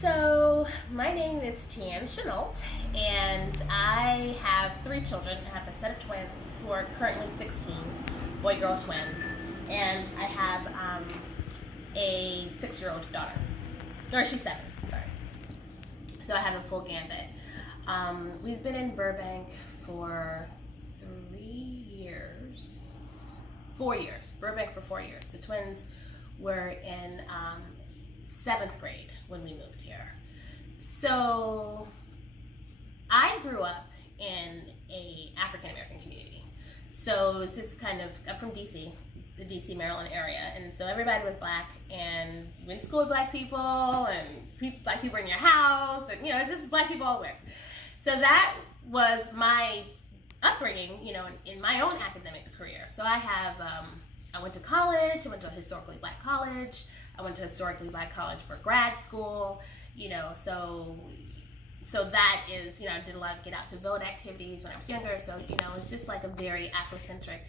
So, my name is TeAnne Chenault, and I have three children. I have a set of twins who are currently 16, boy-girl twins, and I have a 6-year-old daughter. Or she's 7, sorry. So I have a full gambit. We've been in Burbank for 4 years. Burbank for 4 years. The twins were in 7th grade when we moved here. So I grew up in a African American community. So it's just I'm from DC, the DC, Maryland area. And so everybody was black, and you went to school with black people, and black people were in your house, and it's just black people all over. So that was my upbringing, in my own academic career. So I went to college. I went to a historically black college. I went to a historically black college for grad school. So that is, I did a lot of get out to vote activities when I was younger. So it's just like a very Afrocentric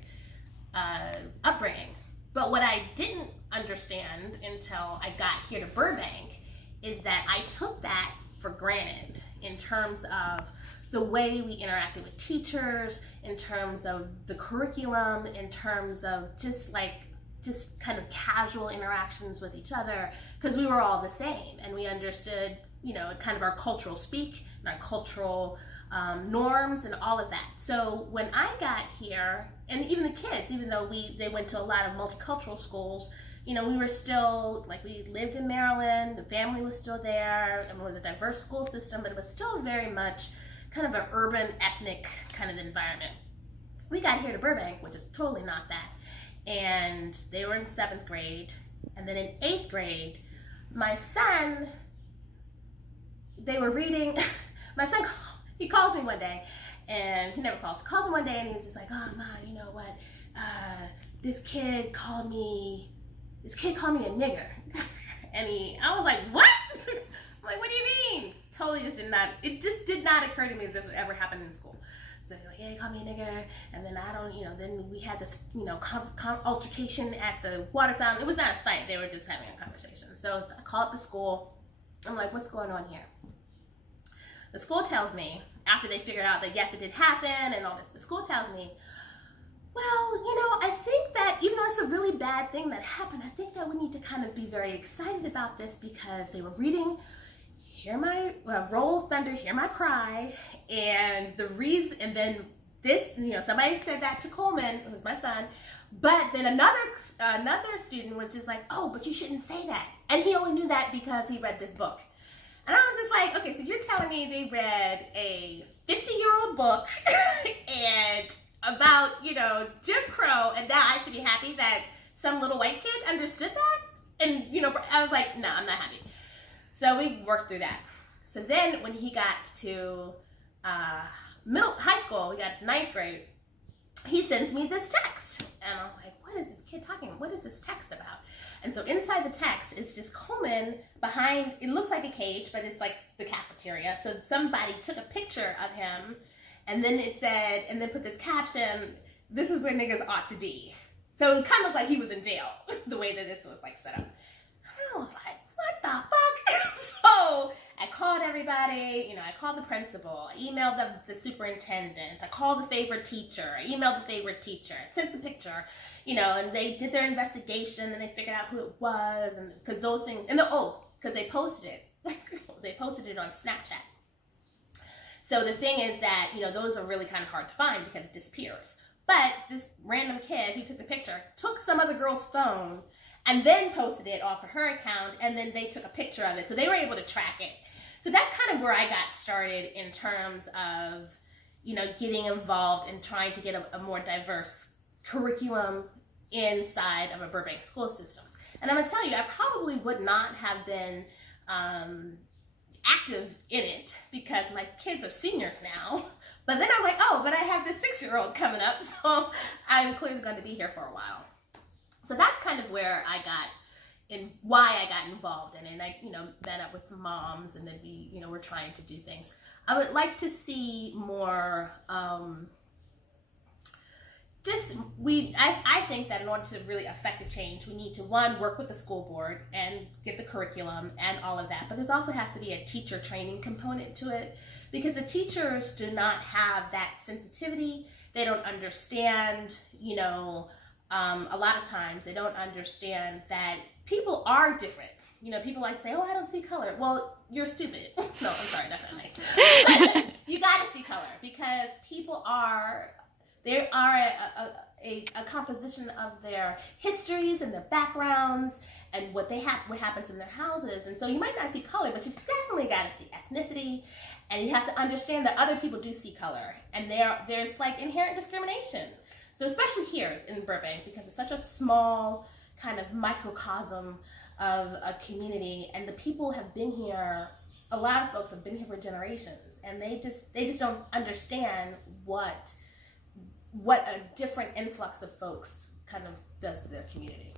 upbringing. But what I didn't understand until I got here to Burbank is that I took that for granted in terms of the way we interacted with teachers, in terms of the curriculum, in terms of just kind of casual interactions with each other, because we were all the same and we understood, kind of our cultural speak and our cultural norms and all of that. So when I got here, and even the kids, even though they went to a lot of multicultural schools, we were still, we lived in Maryland, the family was still there, and it was a diverse school system, but it was still very much kind of an urban, ethnic kind of environment. We got here to Burbank, which is totally not that. And they were in 7th grade. And then in 8th grade, my son, they were reading, my son, he calls me one day, and he never calls. He calls me one day, and he's just like, oh, Ma, you know what? This kid called me a nigger. I was like, what? I'm like, what do you mean? Totally it just did not occur to me that this would ever happen in school. So they're like, yeah, he called me a nigger, and then then we had this, altercation at the water fountain. It was not a fight, they were just having a conversation. So I call up the school, I'm like, what's going on here? The school tells me, after they figured out that yes, it did happen and all this, the school tells me, well, I think that even though it's a really bad thing that happened, I think that we need to kind of be very excited about this because they were reading Hear My Roll of Thunder, Hear My Cry, and then this, somebody said that to Coleman, who's my son, but then another student was just like, oh, but you shouldn't say that, and he only knew that because he read this book. And I was just like, okay, so you're telling me they read a 50-year-old book and about, Jim Crow, and now I should be happy that some little white kid understood that? And, I was like, no, I'm not happy. So we worked through that. So then when he got to high school, we got to 9th grade, he sends me this text. And I'm like, what is this kid talking about? What is this text about? And so inside the text is just Coleman behind, it looks like a cage, but it's like the cafeteria. So somebody took a picture of him, and then it said, and then put this caption, this is where niggas ought to be. So it kind of looked like he was in jail, the way that this was set up. I was like, what the fuck? So I called everybody, I called the principal, I emailed the superintendent, I called the favorite teacher, I emailed the favorite teacher, I sent the picture, and they did their investigation and they figured out who it was, and because those things, because they posted it. They posted it on Snapchat. So the thing is that, those are really kind of hard to find because it disappears. But this random kid who took the picture took some other girl's phone and then posted it off of her account, and then they took a picture of it. So they were able to track it. So that's kind of where I got started in terms of, getting involved and trying to get a more diverse curriculum inside of a Burbank school systems. And I'm going to tell you, I probably would not have been active in it because my kids are seniors now. But then I'm like, oh, but I have this 6-year-old coming up, so I'm clearly going to be here for a while. So that's kind of where I got in, why I got involved in it. And I, met up with some moms, and then we, were trying to do things. I would like to see more I think that in order to really affect a change, we need to, one, work with the school board and get the curriculum and all of that. But there's also has to be a teacher training component to it, because the teachers do not have that sensitivity. They don't understand, a lot of times they don't understand that people are different. People like to say, oh, I don't see color. Well, you're stupid. No, I'm sorry, that's not nice. But you got to see color, because people are, there are a composition of their histories and their backgrounds and what happens in their houses. And so you might not see color, but you definitely got to see ethnicity, and you have to understand that other people do see color, and there's like inherent discrimination. So especially here in Burbank, because it's such a small kind of microcosm of a community, and the people have been here, a lot of folks have been here for generations, and they just don't understand what a different influx of folks kind of does to their community.